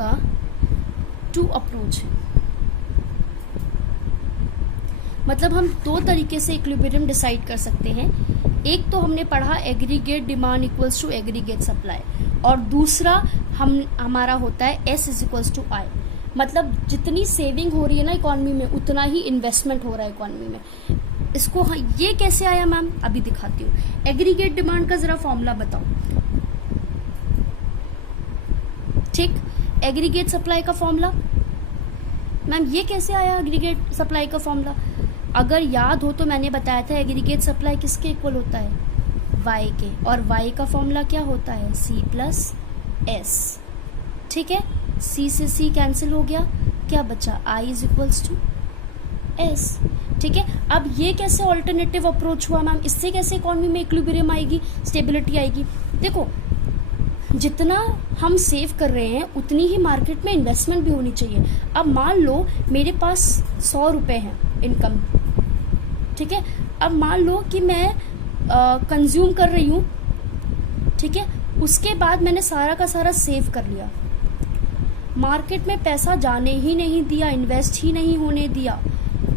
का 2 अप्रोच है। मतलब हम 2 तरीके से इक्विलिब्रियम डिसाइड कर सकते हैं। एक तो हमने पढ़ा aggregate demand equals to aggregate supply, और दूसरा हमारा होता है S is equals to I। मतलब जितनी सेविंग हो रही है ना इकोनॉमी में, उतना ही इन्वेस्टमेंट हो रहा है इकोनॉमी में। इसको ये कैसे आया मैम, अभी दिखाती हूँ। एग्रीगेट डिमांड का जरा फॉर्मूला बताओ। ठीक, एग्रीगेट सप्लाई का फॉर्मूला मैम ये कैसे आया, एग्रीगेट सप्लाई का फॉर्मूला? अगर याद हो तो मैंने बताया था एग्रीगेट सप्लाई किसके इक्वल होता है, y के, और y का फॉर्मूला क्या होता है, c प्लस एस। ठीक है, c से c कैंसिल हो गया, क्या बचा, i is equals to s। ठीक है, अब ये कैसे ऑल्टरनेटिव अप्रोच हुआ मैम, इससे कैसे इकोनॉमी में इक्विलिब्रियम आएगी, स्टेबिलिटी आएगी? देखो, जितना हम सेव कर रहे हैं उतनी ही मार्केट में इन्वेस्टमेंट भी होनी चाहिए। अब मान लो मेरे पास 100 रुपए हैं इनकम, ठीक है, अब मान लो कि मैं कंज्यूम कर रही हूँ, ठीक है, उसके बाद मैंने सारा का सारा सेव कर लिया, मार्केट में पैसा जाने ही नहीं दिया, इन्वेस्ट ही नहीं होने दिया।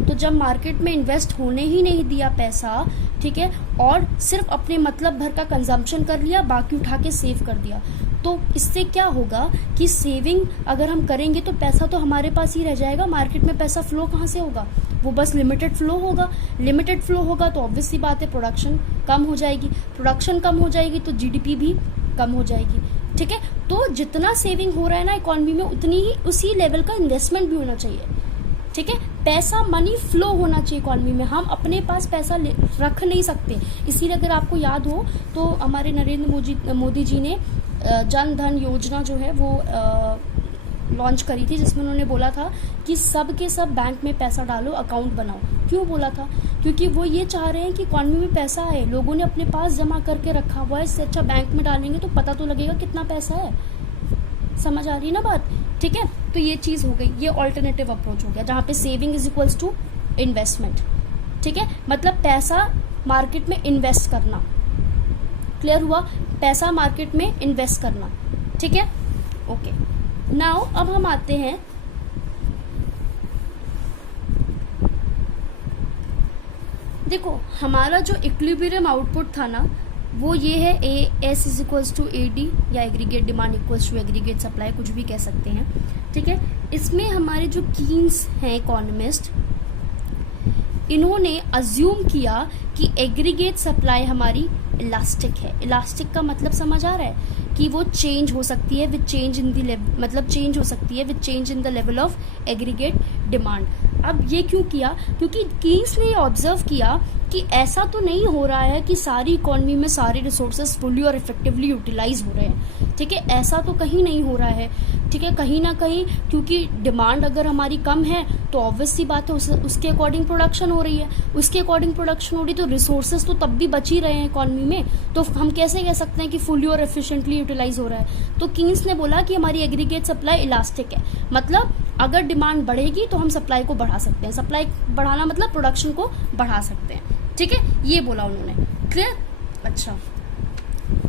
तो जब मार्केट में इन्वेस्ट होने ही नहीं दिया पैसा, ठीक है, और सिर्फ अपने मतलब भर का कंजम्पशन कर लिया, बाकी उठा के सेव कर दिया, तो इससे क्या होगा कि सेविंग अगर हम करेंगे तो पैसा तो हमारे पास ही रह जाएगा, मार्केट में पैसा फ्लो कहाँ से होगा, वो बस लिमिटेड फ्लो होगा। लिमिटेड फ्लो होगा तो ऑब्वियस सी बात है प्रोडक्शन कम हो जाएगी, प्रोडक्शन कम हो जाएगी तो जीडीपी भी कम हो जाएगी। ठीक है, तो जितना सेविंग हो रहा है ना इकोनॉमी में, उतनी ही उसी लेवल का इन्वेस्टमेंट भी होना चाहिए। ठीक है, पैसा मनी फ्लो होना चाहिए इकोनॉमी में, हम अपने पास पैसा रख नहीं सकते। इसीलिए अगर आपको याद हो तो हमारे नरेंद्र मोदी जी ने जन धन योजना जो है वो लॉन्च करी थी, जिसमें उन्होंने बोला था कि सब के सब बैंक में पैसा डालो, अकाउंट बनाओ। क्यों बोला था? क्योंकि वो ये चाह रहे हैं कि इकोनॉमी में पैसा आए, लोगों ने अपने पास जमा करके रखा हुआ है, इससे अच्छा बैंक में डालेंगे तो पता तो लगेगा कितना पैसा है। समझ आ रही है ना बात? ठीक है, तो ये चीज हो गई, ये ऑल्टरनेटिव अप्रोच हो गया जहां पे saving is equals to investment. ठीक है, मतलब पैसा मार्केट में इन्वेस्ट करना। क्लियर हुआ? पैसा मार्केट में इन्वेस्ट करना। ठीक है, ओके। नाउ अब हम आते हैं देखो, हमारा जो इक्विलिब्रियम आउटपुट था ना वो ये है, A S is equals to A D, या aggregate demand equals to aggregate supply, कुछ भी कह सकते हैं। ठीक है, इसमें हमारे जो कीन्स हैं इकोनॉमिस्ट, इन्होंने अज्यूम किया कि एग्रीगेट सप्लाई हमारी इलास्टिक है। इलास्टिक का मतलब समझ आ रहा है कि वो चेंज हो सकती है with change in the level, मतलब चेंज हो सकती है with change in the level of aggregate demand. अब ये क्यों किया? क्योंकि कीन्स ने ऑब्जर्व किया कि ऐसा तो नहीं हो रहा है कि सारी इकोनॉमी में सारे रिसोर्सेज फुली और इफेक्टिवली यूटिलाइज हो रहे हैं। ठीक है, ऐसा तो कहीं नहीं हो रहा है। ठीक है, कहीं ना कहीं, क्योंकि डिमांड अगर हमारी कम है तो ऑब्वियस सी बात है उसके अकॉर्डिंग प्रोडक्शन हो रही है, उसके अकॉर्डिंग प्रोडक्शन हो रही है तो रिसोर्सेज तो तब भी बच ही रहे हैं इकोनॉमी में, तो हम कैसे कह सकते हैं कि फुली और एफिशिएंटली यूटिलाइज हो रहा है? तो कीन्स ने बोला कि हमारी एग्रीगेट सप्लाई इलास्टिक है, मतलब अगर डिमांड बढ़ेगी तो हम सप्लाई को बढ़ा सकते हैं, सप्लाई बढ़ाना मतलब प्रोडक्शन को बढ़ा सकते हैं। ठीक है, ये बोला उन्होंने। क्लियर? अच्छा,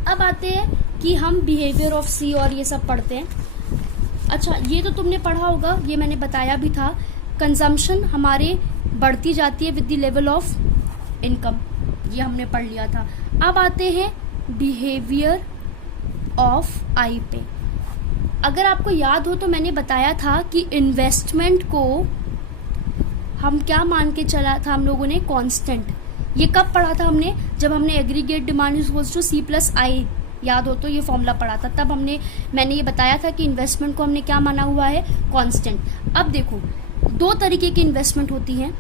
अब आते हैं कि हम बिहेवियर ऑफ सी और ये सब पढ़ते हैं। अच्छा, ये तो तुमने पढ़ा होगा, ये मैंने बताया भी था, कंजम्पशन हमारे बढ़ती जाती है with the level of income, ये हमने पढ़ लिया था। अब आते हैं बिहेवियर ऑफ आई पे। अगर आपको याद हो तो मैंने बताया था कि इन्वेस्टमेंट को हम क्या मान के चला था हम लोगों ने, कांस्टेंट। ये कब पढ़ा था हमने? जब हमने aggregate demand is equals to C plus I, याद हो तो ये फॉर्मूला पढ़ा था, तब मैंने ये बताया था कि इन्वेस्टमेंट को हमने क्या माना हुआ है, कांस्टेंट। अब देखो, 2 तरीके की इन्वेस्टमेंट होती है।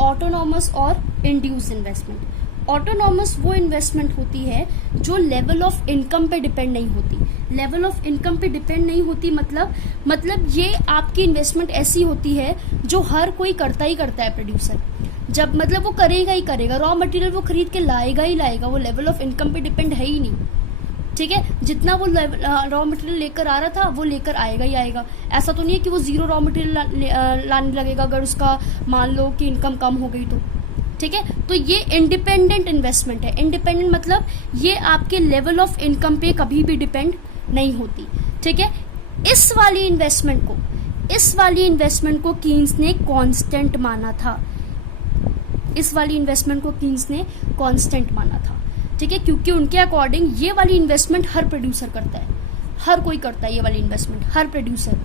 ऑटोनॉमस और इंड्यूस इन्वेस्टमेंट। ऑटोनॉमस वो इन्वेस्टमेंट होती है जो लेवल ऑफ इनकम पे डिपेंड नहीं होती। लेवल ऑफ इनकम पे डिपेंड नहीं होती मतलब ये आपकी इन्वेस्टमेंट ऐसी होती है जो हर कोई करता ही करता है, प्रोड्यूसर जब मतलब वो करेगा ही करेगा, रॉ मटेरियल वो खरीद के लाएगा ही लाएगा, वो लेवल ऑफ इनकम पे डिपेंड है ही नहीं। ठीक है, जितना वो रॉ मटेरियल लेकर आ रहा था वो लेकर आएगा ही आएगा। ऐसा तो नहीं है कि वो ज़ीरो रॉ मटेरियल लाने लगेगा अगर उसका मान लो कि इनकम कम हो गई तो। ठीक है, तो ये इंडिपेंडेंट इन्वेस्टमेंट है। इंडिपेंडेंट मतलब ये आपके लेवल ऑफ इनकम पे कभी भी डिपेंड नहीं होती। ठीक है, इस वाली इन्वेस्टमेंट को कीन्स ने कांस्टेंट माना था। इस वाली इन्वेस्टमेंट को कीन्स ने कांस्टेंट माना था। ठीक है, क्योंकि उनके अकॉर्डिंग ये वाली इन्वेस्टमेंट हर प्रोड्यूसर करता है, हर कोई करता है ये वाली इन्वेस्टमेंट, हर प्रोड्यूसर।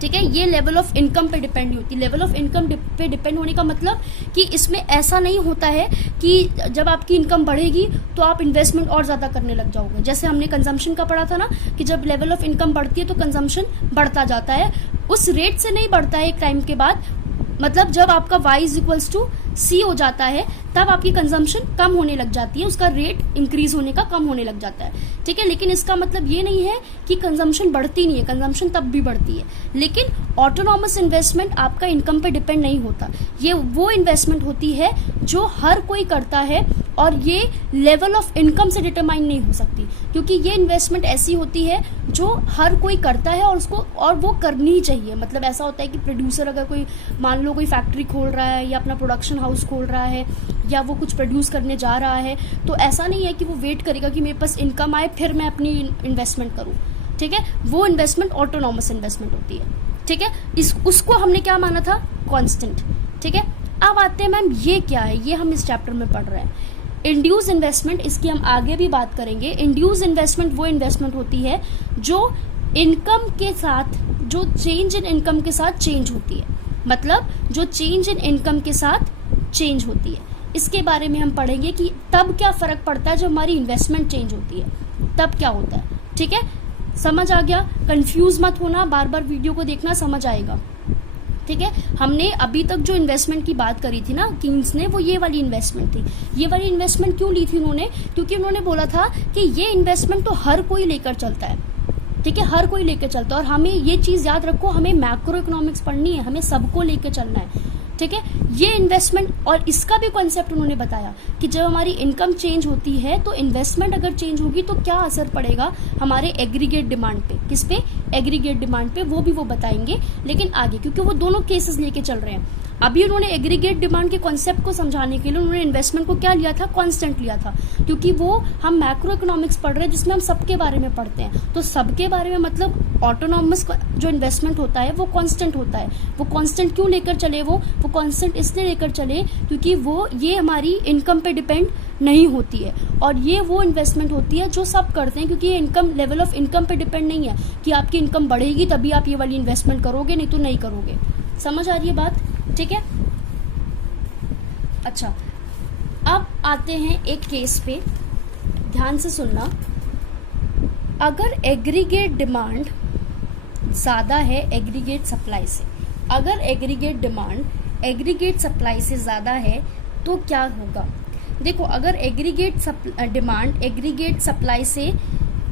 ठीक है, ये लेवल ऑफ इनकम पे डिपेंड नहीं होती। लेवल ऑफ इनकम पे डिपेंड होने का मतलब कि इसमें ऐसा नहीं होता है कि जब आपकी इनकम बढ़ेगी तो आप इन्वेस्टमेंट और ज़्यादा करने लग जाओगे। जैसे हमने कंजम्पशन का पढ़ा था ना कि जब लेवल ऑफ इनकम बढ़ती है तो कंजम्पशन बढ़ता जाता है, उस रेट से नहीं बढ़ता है एक टाइम के बाद। मतलब जब आपका y इक्वल्स टू C हो जाता है तब आपकी कंजम्पशन कम होने लग जाती है, उसका रेट इंक्रीज होने का कम होने लग जाता है। ठीक है, लेकिन इसका मतलब ये नहीं है कि कंजम्पशन बढ़ती नहीं है, कंजम्पशन तब भी बढ़ती है। लेकिन ऑटोनॉमस इन्वेस्टमेंट आपका इनकम पे डिपेंड नहीं होता। ये वो इन्वेस्टमेंट होती है जो हर कोई करता है और ये लेवल ऑफ इनकम से डिटरमाइन नहीं हो सकती, क्योंकि ये इन्वेस्टमेंट ऐसी होती है जो हर कोई करता है और वो करनी चाहिए। मतलब ऐसा होता है कि प्रोड्यूसर अगर कोई मान लो कोई फैक्ट्री खोल रहा है या अपना प्रोडक्शन हाउस खोल रहा है या वो कुछ प्रोड्यूस करने जा रहा है, तो ऐसा नहीं है कि वो वेट करेगा कि मेरे पास इनकम आए फिर मैं अपनी इन्वेस्टमेंट करूँ। ठीक है, वो इन्वेस्टमेंट ऑटोनॉमस इन्वेस्टमेंट होती है। ठीक है, उसको हमने क्या माना था, कांस्टेंट। ठीक है, अब आते हैं मैम ये क्या है, ये हम इस चैप्टर में पढ़ रहे हैं। इंड्यूस इन्वेस्टमेंट, इसकी हम आगे भी बात करेंगे। इंड्यूस इन्वेस्टमेंट वो इन्वेस्टमेंट होती है जो इनकम के साथ, जो चेंज इन इनकम के साथ चेंज होती है। मतलब जो चेंज इन इनकम के साथ चेंज होती है, इसके बारे में हम पढ़ेंगे कि तब क्या फर्क पड़ता है जब हमारी इन्वेस्टमेंट चेंज होती है, तब क्या होता है। ठीक है, समझ आ गया? कंफ्यूज मत होना, बार बार वीडियो को देखना, समझ आएगा। ठीक है, हमने अभी तक जो इन्वेस्टमेंट की बात करी थी ना कीन्स ने, वो ये वाली इन्वेस्टमेंट थी। ये वाली इन्वेस्टमेंट क्यों ली थी उन्होंने? क्योंकि उन्होंने बोला था कि ये इन्वेस्टमेंट तो हर कोई लेकर चलता है। ठीक है, हर कोई लेकर चलता है और हमें ये चीज़ याद रखो, हमें मैक्रो इकोनॉमिक्स पढ़नी है, हमें सबको लेकर चलना है। ठीक है, ये इन्वेस्टमेंट और इसका भी कॉन्सेप्ट उन्होंने बताया कि जब हमारी इनकम चेंज होती है तो इन्वेस्टमेंट अगर चेंज होगी तो क्या असर पड़ेगा हमारे एग्रीगेट डिमांड पे। किस पे? एग्रीगेट डिमांड पे। वो भी वो बताएंगे लेकिन आगे, क्योंकि वो दोनों केसेस लेके चल रहे हैं। अभी उन्होंने एग्रीगेट डिमांड के कॉन्सेप्ट को समझाने के लिए उन्होंने इन्वेस्टमेंट को क्या लिया था, कांस्टेंट लिया था, क्योंकि वो हम मैक्रो इकोनॉमिक्स पढ़ रहे हैं जिसमें हम सबके बारे में पढ़ते हैं। तो सबके बारे में मतलब ऑटोनॉमस जो इन्वेस्टमेंट होता है वो कांस्टेंट होता है। वो कांस्टेंट क्यों लेकर चले? वो कांस्टेंट इसलिए लेकर चले क्योंकि ये हमारी इनकम पे डिपेंड नहीं होती है और ये वो इन्वेस्टमेंट होती है जो सब करते हैं, क्योंकि ये इनकम, लेवल ऑफ इनकम पे डिपेंड नहीं है कि आपकी इनकम बढ़ेगी तभी आप ये वाली इन्वेस्टमेंट करोगे, नहीं तो नहीं करोगे। समझ आ रही है बात? ठीक है, अच्छा अब आते हैं एक केस पे, ध्यान से सुनना। अगर एग्रीगेट डिमांड ज़्यादा है एग्रीगेट सप्लाई से, अगर एग्रीगेट डिमांड एग्रीगेट सप्लाई से ज़्यादा है तो क्या होगा? देखो, अगर एग्रीगेट डिमांड एग्रीगेट सप्लाई से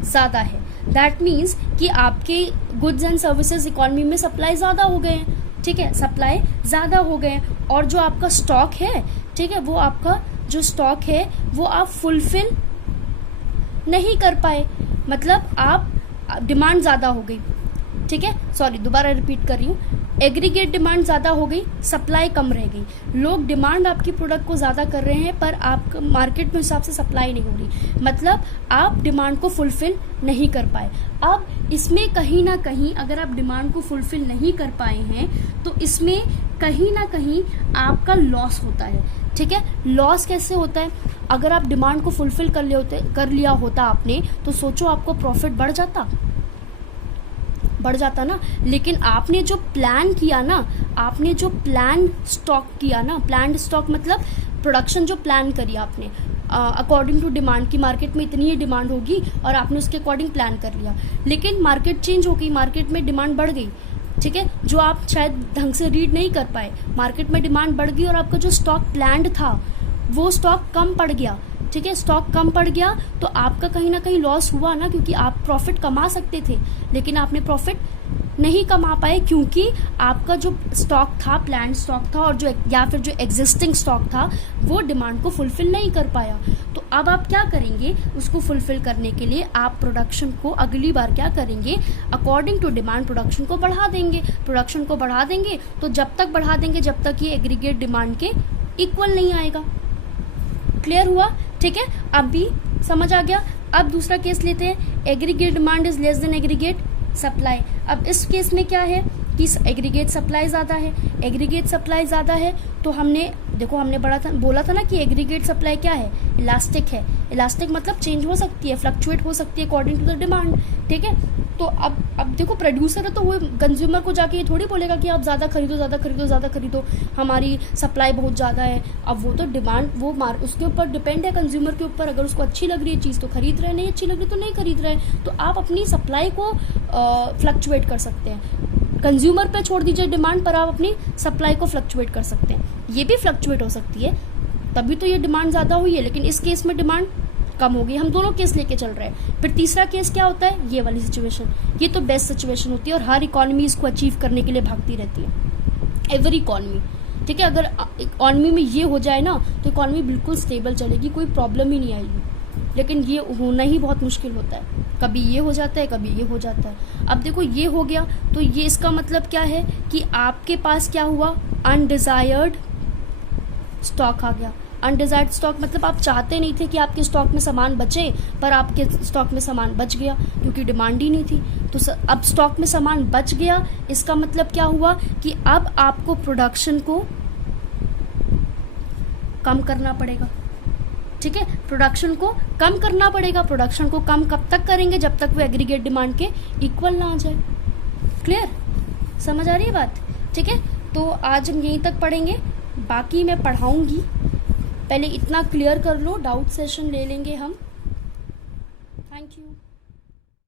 ज़्यादा है, दैट मीन्स कि आपके गुड्स एंड सर्विसेज इकोनॉमी में सप्लाई ज़्यादा हो गए हैं। ठीक है, सप्लाई ज़्यादा हो गए और जो आपका स्टॉक है, ठीक है, वो आपका जो स्टॉक है वो आप फुलफिल नहीं कर पाए, मतलब आप डिमांड ज़्यादा हो गई। ठीक है, सॉरी दोबारा रिपीट कर रही हूँ, एग्रीगेट डिमांड ज़्यादा हो गई, सप्लाई कम रह गई। लोग डिमांड आपकी प्रोडक्ट को ज़्यादा कर रहे हैं पर आप मार्केट में हिसाब से सप्लाई नहीं हो रही, मतलब आप डिमांड को फुलफिल नहीं कर पाए। अब इसमें कहीं ना कहीं अगर आप डिमांड को फुलफिल नहीं कर पाए हैं तो इसमें कहीं ना कहीं आपका लॉस होता है। ठीक है, लॉस कैसे होता है? अगर आप डिमांड को फुलफिल कर लिया होता आपने, तो सोचो आपको प्रॉफिट बढ़ जाता ना। लेकिन आपने जो प्लान किया ना, आपने जो प्लान स्टॉक किया ना, प्लान स्टॉक मतलब प्रोडक्शन जो प्लान करी आपने अकॉर्डिंग टू डिमांड की, मार्केट में इतनी ही डिमांड होगी और आपने उसके अकॉर्डिंग प्लान कर लिया, लेकिन मार्केट चेंज हो गई, मार्केट में डिमांड बढ़ गई। ठीक है, जो आप शायद ढंग से रीड नहीं कर पाए, मार्केट में डिमांड बढ़ गई और आपका जो स्टॉक प्लान्ड था वो स्टॉक कम पड़ गया। ठीक है, स्टॉक कम पड़ गया तो आपका कहीं ना कहीं लॉस हुआ ना, क्योंकि आप प्रॉफिट कमा सकते थे लेकिन आपने प्रॉफिट नहीं कमा पाए क्योंकि आपका जो स्टॉक था, प्लान स्टॉक था, और जो या फिर जो एग्जिस्टिंग स्टॉक था वो डिमांड को फुलफिल नहीं कर पाया। तो अब आप क्या करेंगे, उसको फुलफिल करने के लिए आप प्रोडक्शन को अगली बार क्या करेंगे, अकॉर्डिंग टू डिमांड प्रोडक्शन को बढ़ा देंगे। प्रोडक्शन को बढ़ा देंगे तो जब तक बढ़ा देंगे जब तक ये एग्रीगेट डिमांड के इक्वल नहीं आएगा। क्लियर हुआ? ठीक है, अब भी समझ आ गया। अब दूसरा केस लेते हैं, aggregate demand is less than aggregate supply. अब इस केस में क्या है कि एग्रीगेट सप्लाई ज़्यादा है। एग्रीगेट सप्लाई ज़्यादा है तो हमने बोला था ना कि एग्रीगेट सप्लाई क्या है, इलास्टिक है। इलास्टिक मतलब चेंज हो सकती है, फ्लक्चुएट हो सकती है अकॉर्डिंग टू द डिमांड। ठीक है, तो अब देखो प्रोड्यूसर है तो वो कंज्यूमर को जाके ये थोड़ी बोलेगा कि आप ज़्यादा खरीदो, हमारी सप्लाई बहुत ज़्यादा है। अब वो तो डिमांड उसके ऊपर डिपेंड है, कंज्यूमर के ऊपर। अगर उसको अच्छी लग रही है चीज़ तो खरीद रहे हैं, नहीं अच्छी लग रही तो नहीं खरीद रहे हैं। तो आप अपनी सप्लाई को फ्लक्चुएट कर सकते हैं। कंज्यूमर पे छोड़ दीजिए डिमांड, पर आप अपनी सप्लाई को फ्लक्चुएट कर सकते हैं। ये भी फ्लक्चुएट हो सकती है, तभी तो ये डिमांड ज़्यादा हुई है, लेकिन इस केस में डिमांड कम होगी। हम दोनों केस लेके चल रहे हैं। फिर तीसरा केस क्या होता है, ये वाली सिचुएशन। ये तो बेस्ट सिचुएशन होती है और हर इकोनॉमी इसको अचीव करने के लिए भागती रहती है, एवरी इकोनॉमी। ठीक है, अगर इकोनॉमी में ये हो जाए ना तो इकोनॉमी बिल्कुल स्टेबल चलेगी, कोई प्रॉब्लम ही नहीं आएगी। लेकिन ये होना ही बहुत मुश्किल होता है, कभी ये हो जाता है, कभी ये हो जाता है। अब देखो ये हो गया तो ये इसका मतलब क्या है कि आपके पास क्या हुआ, अनडिजायर्ड स्टॉक आ गया। अनडिजायर्ड स्टॉक मतलब आप चाहते नहीं थे कि आपके स्टॉक में सामान बचे, पर आपके स्टॉक में सामान बच गया क्योंकि डिमांड ही नहीं थी। तो अब स्टॉक में सामान बच गया, इसका मतलब क्या हुआ कि अब आपको प्रोडक्शन को कम करना पड़ेगा। ठीक है, प्रोडक्शन को कम करना पड़ेगा। प्रोडक्शन को कम कब तक करेंगे, जब तक वो एग्रीगेट डिमांड के इक्वल ना आ जाए। क्लियर, समझ आ रही है बात? ठीक है, तो आज हम यहीं तक पढ़ेंगे, बाकी मैं पढ़ाऊंगी। पहले इतना क्लियर कर लो, डाउट सेशन ले लेंगे हम।